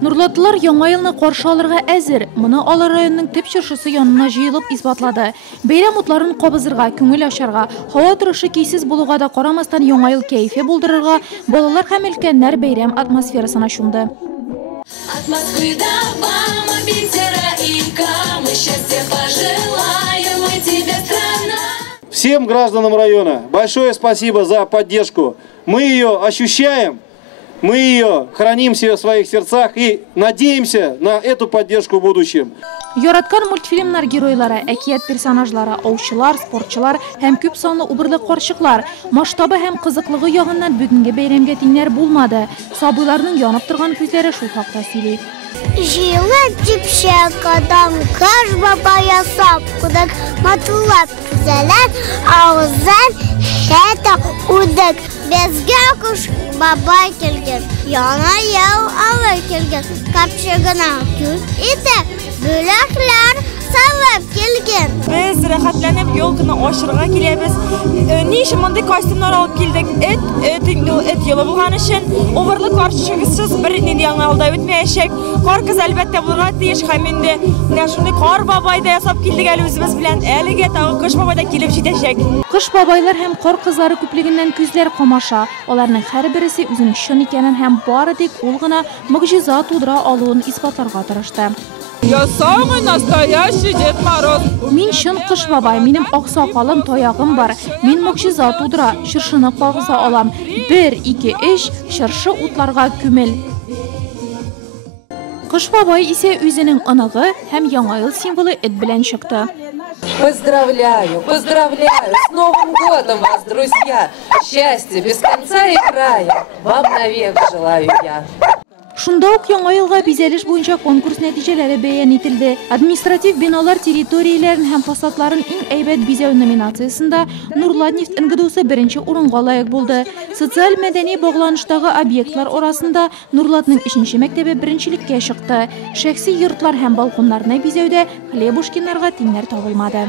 Нурлатлар яңа елны каршы алырга әзер. Моны Алар районының төп чыршысы янына җыелып исбатлады. Бәйрәм утларын кабызырга, күңел ачарга, һава торышы кейсез булуга да карамастан яңа ел кәефе булдырырга балалар һәм өлкәннәр бәйрәм атмосферасына чумды. От Москвы до Обама, Питера и Камы счастья пожелаем мы тебе, страна. Всем гражданам района большое спасибо за поддержку. Мы ее ощущаем, мы ее храним в своих сердцах и надеемся на эту поддержку в будущем. Яраткан мультфильмнар геройлары, әкият персонажлары, аучылар, спортчылар һәм күп санлы убырлы карчыклар. Масштабы һәм кызыклыгы ягыннан бүгенге бәйрәмгә тиңнәр булмады. Сабыйларның янып торган күзләре шул хакта сөйли. Җыелып җипшәк адам, каш баба ясап, кудак матулап күзәләр, авыздан хәтта удак. Безгә куш бабай килгән, яна яу алып килгән, капчыгына күз итә, бүләкләр салып килгән. Biz рәхәтләнеп елкыны ашырга киләбез. Ни өчен мондый костюмнар алып килдек? Эт елы булган өчен овырлы карчыгысыз бер нинди яңа алда үтмәячәк. Кар кыз әлбәттә булырга тиеш һәм инде менә шундый кар бабай да ясап килдек әле үзебез белән. Әлегә тагы кыш бабай да килеп җитәчәк. Кыш бабайлар һәм кар кызлары күплегеннән күзләр камаша. Аларның һәрберсе үзенең чын икәнен һәм бары тик ул гына могҗиза тудыра алуын исбатларга тырышты. Я самый настоящий Дед Мороз. Мин чын кыш бабай, минем ак сакалым, таягым бар. Мин могҗиза тудыра, чыршыны кагыза алам. 1, 2, 3 чыршы утларга күмел. Кыш бабай исә үзенең оныгы һәм яңа ел символы эт белән чыкты. Поздравляю, поздравляю с Новым годом вас, друзья! Счастья без конца и края вам навек желаю я. Шунда ук яңа елга бизәлеш буенча конкурс нәтиҗәләре бәян ителде. Административ биналар территорияләрен һәм фасадларын иң әйбәт бизәү номинациясында Нурлат-нефть НГДУсы беренче урынга лаек булды. Социаль мәдәни багланыштагы объектлар арасында Нурлатның 3нче мәктәбе беренчелеккә чыкты. Шәхси йортлар һәм балконнарны бизәүдә Хлебушкиннарга тиңнәр табылмады.